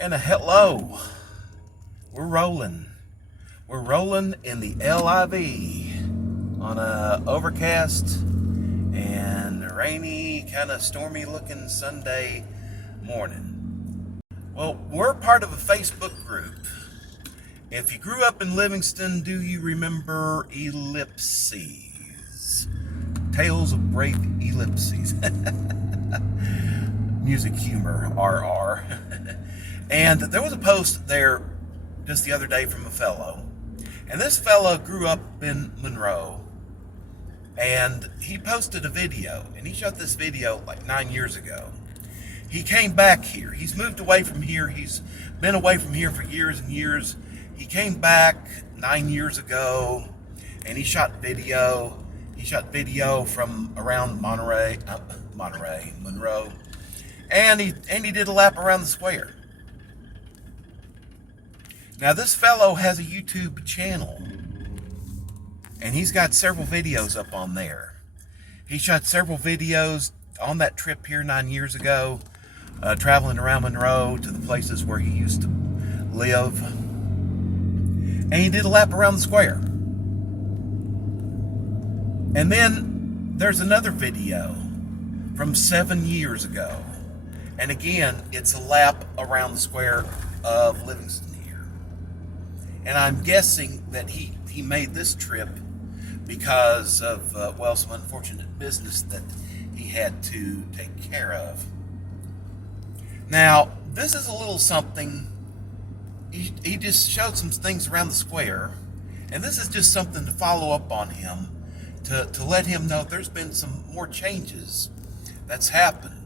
And a hello. We're rolling. We're rolling in the LIV on a overcast and rainy, kind of stormy looking Sunday morning. Well, we're part of a Facebook group. If you grew up in Livingston, do you remember Ellipses? Tales of Brave Ellipses. Music humor, RR. And there was a post there just the other day from a fellow. And this fellow grew up in Monroe. And he posted a video. And he shot this video like 9 years ago. He came back here. He's moved away from here. He's been away from here for years and years. He came back 9 years ago. And he shot video. He shot video from around Monroe. And he did a lap around the square. Now this fellow has a YouTube channel, and he's got several videos up on there. He shot several videos on that trip here 9 years ago, traveling around Monroe to the places where he used to live. And he did a lap around the square. And then there's another video from 7 years ago. And again, it's a lap around the square of Livingston here. And I'm guessing that he made this trip because of, some unfortunate business that he had to take care of. Now, this is a little something. He just showed some things around the square. And this is just something to follow up on him, to let him know there's been some more changes that's happened.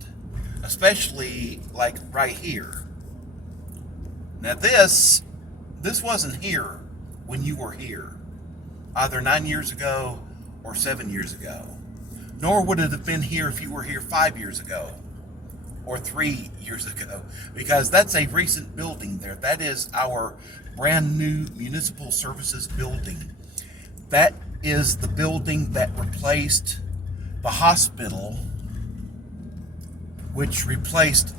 Especially like right here. Now this wasn't here when you were here, either 9 years ago or 7 years ago. Nor would it have been here if you were here 5 years ago or 3 years ago, because that's a recent building there. That is our brand new municipal services building. That is the building that replaced the hospital, which replaced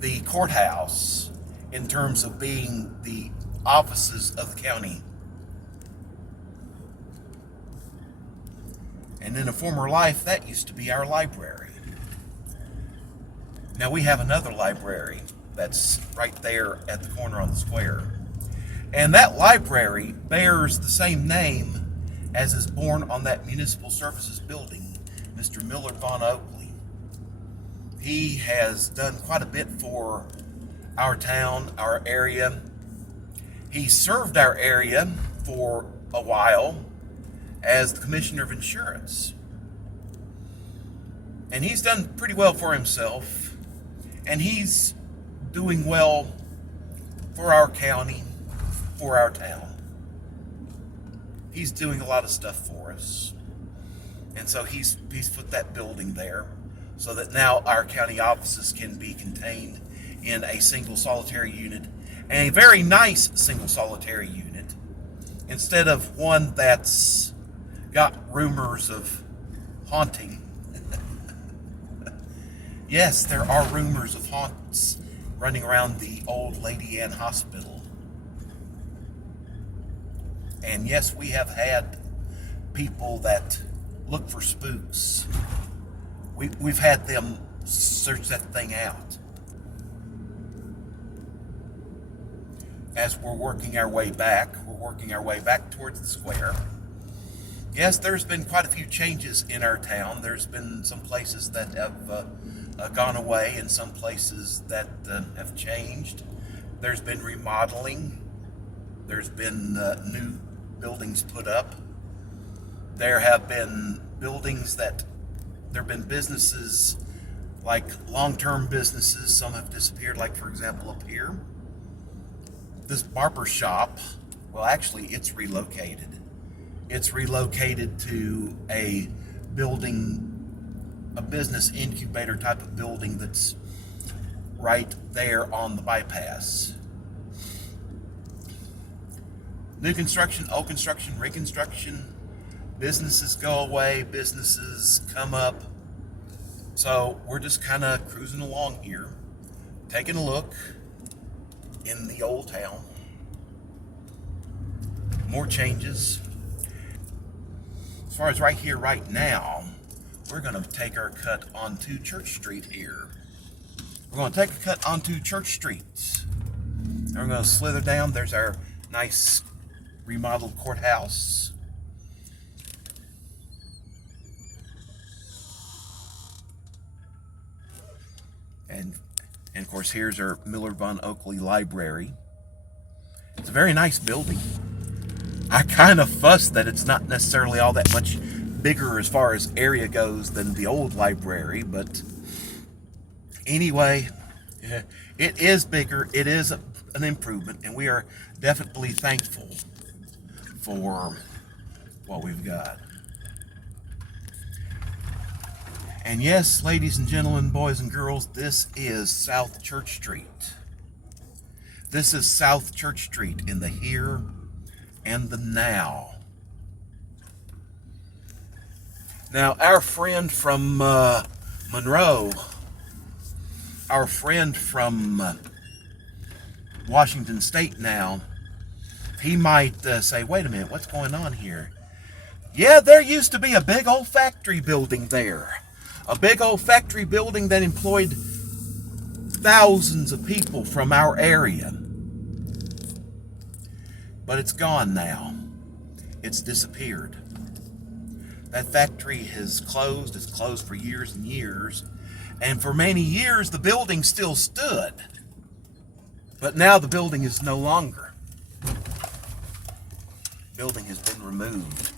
the courthouse in terms of being the offices of the county. And in a former life, that used to be our library. Now we have another library that's right there at the corner on the square. And that library bears the same name as is borne on that municipal services building, Mr. Millard Von Oakley. He has done quite a bit for our town, our area. He served our area for a while as the Commissioner of Insurance. And he's done pretty well for himself. And he's doing well for our county, for our town. He's doing a lot of stuff for us. And so he's put that building there, so that now our county offices can be contained in a single solitary unit, and a very nice single solitary unit, instead of one that's got rumors of haunting. Yes, there are rumors of haunts running around the old Lady Ann Hospital. And yes, we have had people that look for spooks. We've had them search that thing out. As we're working our way back towards the square. Yes, there's been quite a few changes in our town. There's been some places that have gone away and some places that have changed. There's been remodeling. There's been new buildings put up. There have been businesses, like long-term businesses. Some have disappeared, like for example up here. This barber shop, well actually it's relocated. It's relocated to a building, a business incubator type of building that's right there on the bypass. New construction, old construction, reconstruction. Businesses go away, businesses come up. So we're just kind of cruising along here, taking a look, in the old town. More changes. As far as right here, right now, we're going to take our cut onto Church Street here. We're going to take a cut onto Church Street. And we're going to slither down. There's our nice remodeled courthouse. And of course, here's our Miller Von Oakley Library. It's a very nice building. I kind of fuss that it's not necessarily all that much bigger as far as area goes than the old library, but anyway, it is bigger. It is an improvement, and we are definitely thankful for what we've got. And yes, ladies and gentlemen, boys and girls, this is South Church Street. This is South Church Street in the here and the now. Now, our friend from Monroe, our friend from Washington State now, he might say, wait a minute, what's going on here? Yeah, there used to be a big old factory building there. A big old factory building that employed thousands of people from our area. But it's gone now. It's disappeared. That factory has closed. It's closed for years and years. And for many years, the building still stood. But now the building is no longer. The building has been removed.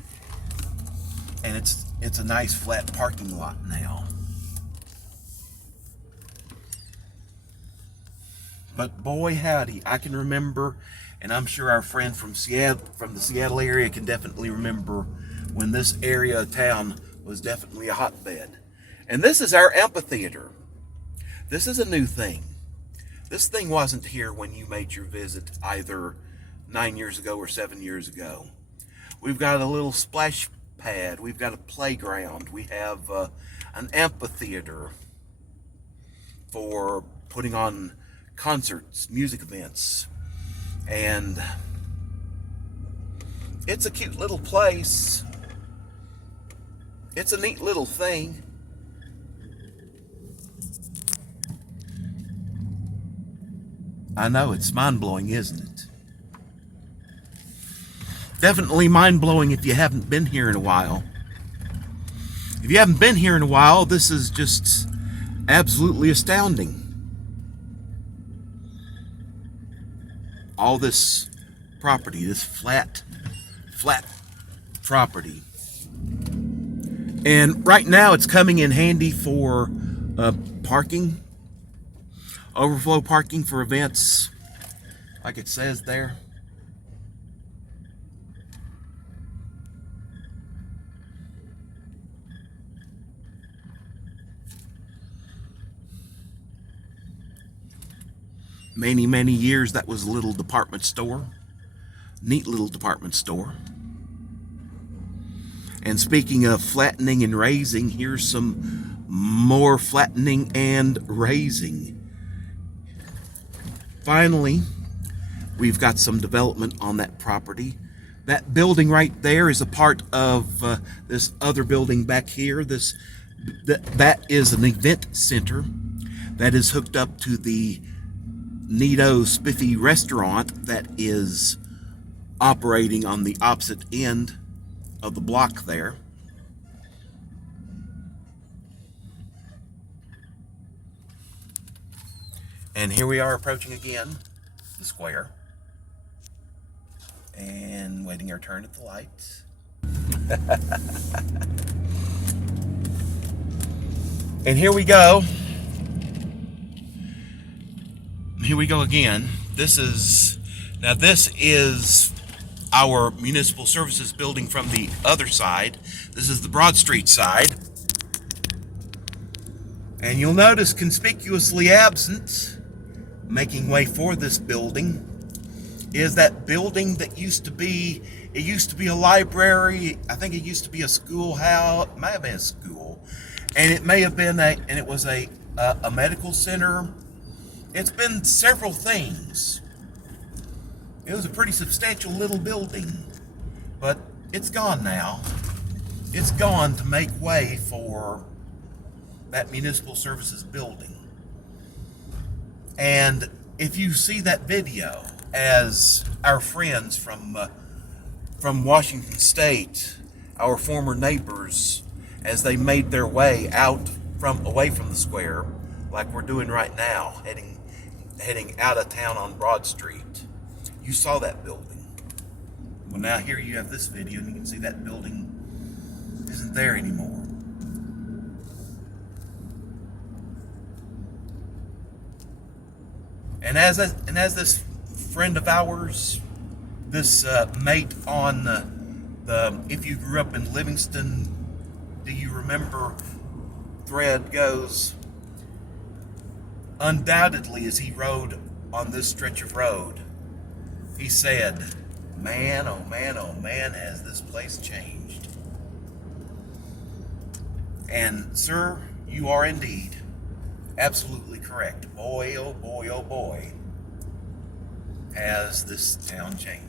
And it's a nice flat parking lot now. But boy howdy, I can remember, and I'm sure our friend from Seattle, from the Seattle area, can definitely remember when this area of town was definitely a hotbed. And this is our amphitheater. This is a new thing. This thing wasn't here when you made your visit either 9 years ago or 7 years ago. We've got a little splash pad. We've got a playground. We have an amphitheater for putting on concerts, music events, and it's a cute little place. It's a neat little thing. I know, it's mind-blowing, isn't it? Definitely mind-blowing if you haven't been here in a while. If you haven't been here in a while, this is just absolutely astounding. All this property, this flat property. And right now it's coming in handy for parking, overflow parking for events, like it says there. Many years that was a little department store. Neat little department store. And speaking of flattening and raising, here's some more flattening and raising. Finally, we've got some development on that property. That building right there is a part of this other building back here. That is an event center that is hooked up to the neato spiffy restaurant that is operating on the opposite end of the block there. And here we are approaching again the square and waiting our turn at the lights. And here we go. Here we go again. This is our municipal services building from the other side. This is the Broad Street side. And you'll notice conspicuously absent, making way for this building, is that building that used to be a library. I think it used to be a schoolhouse. It might have been a school. And it may have been it was a medical center. It's been several things. It was a pretty substantial little building, but it's gone now. It's gone to make way for that municipal services building. And if you see that video, as our friends from Washington State, our former neighbors, as they made their way away from the square, like we're doing right now, heading out of town on Broad Street, you saw that building. Well, now here you have this video, and you can see that building isn't there anymore. And as this friend of ours, this mate on the if you grew up in Livingston, do you remember thread goes, undoubtedly as he rode on this stretch of road, he said, man, oh man, oh man, has this place changed. And sir, you are indeed absolutely correct. Boy, oh boy, has this town changed.